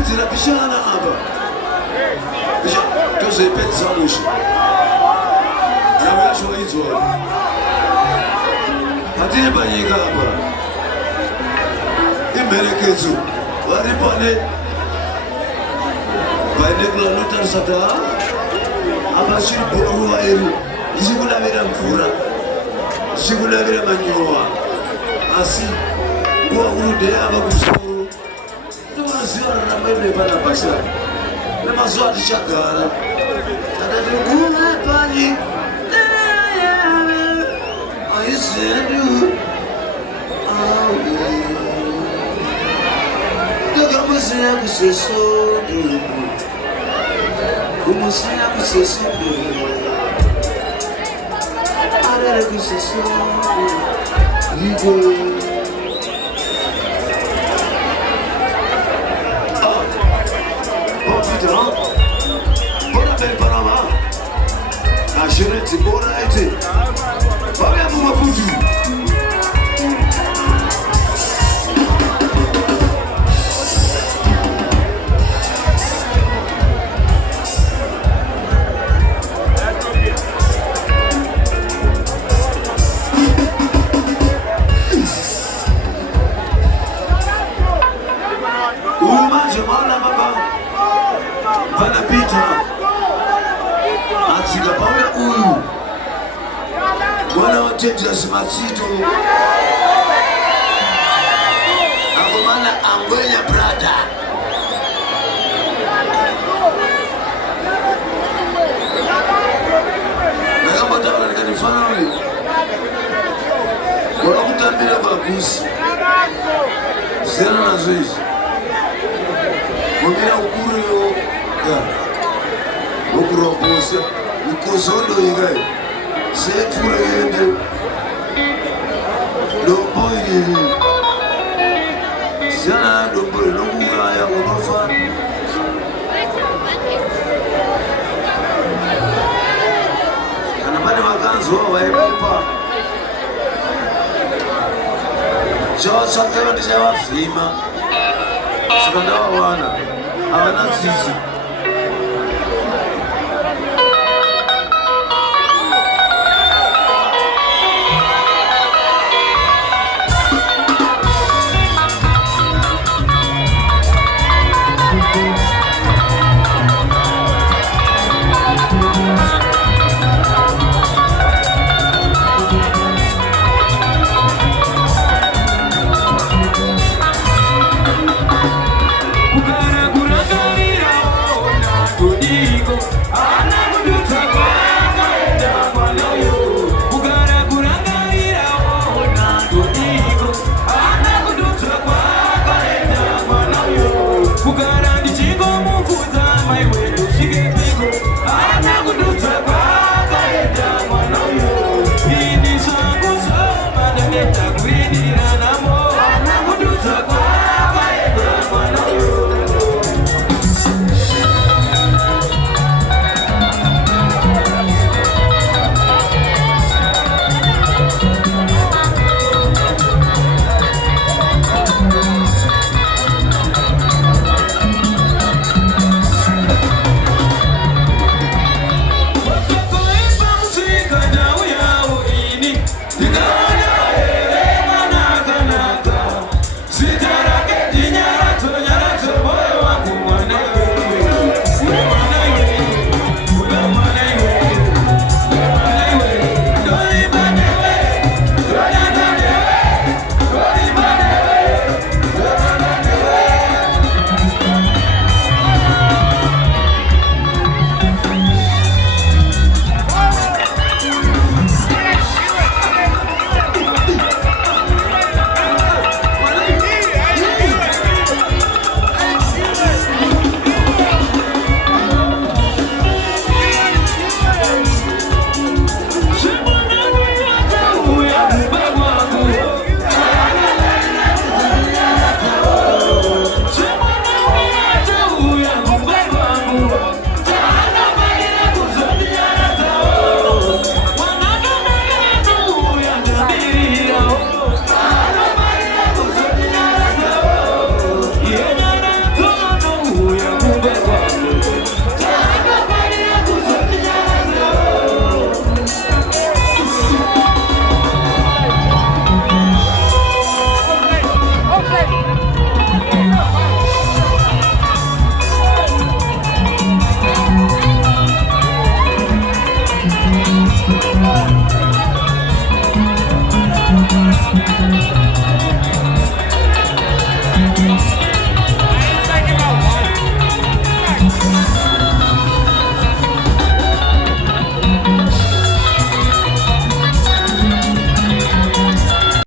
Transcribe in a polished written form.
kudzira pishana apa tozoipedzisa musha navo yacho idzwa hatiri panyika apa imherekedzo vari pane kunotarisa kuti apa chiri boruva iri ichikulavira mvura ichikulavira manyowa asi kuva kurudeya ava kumusoro ndomaziva raramaine pana basa nemazuva tichagara takati kuve pani aizendu tokamusiya kusesodu kumusiya kusesodu arere kusesodu igo Ashireti bora ete Baya mafutu Umaje mala baba Bana pita Atika pawe uyu Mwana wa Tetras Masito Akomana Angwenya brada Nakambata wanakanifana uli Kwa kutambila kwa kusi Zena na zoizi Mwamina ukuru yo Ukuroposa Ukosondo igai Setura yende Dombo yiri Zana dombo yunga ya unofa Anapani makanzo wa ebupa Jawa chakera nishawa fima Sikandawa wana Hawana zizi Bugara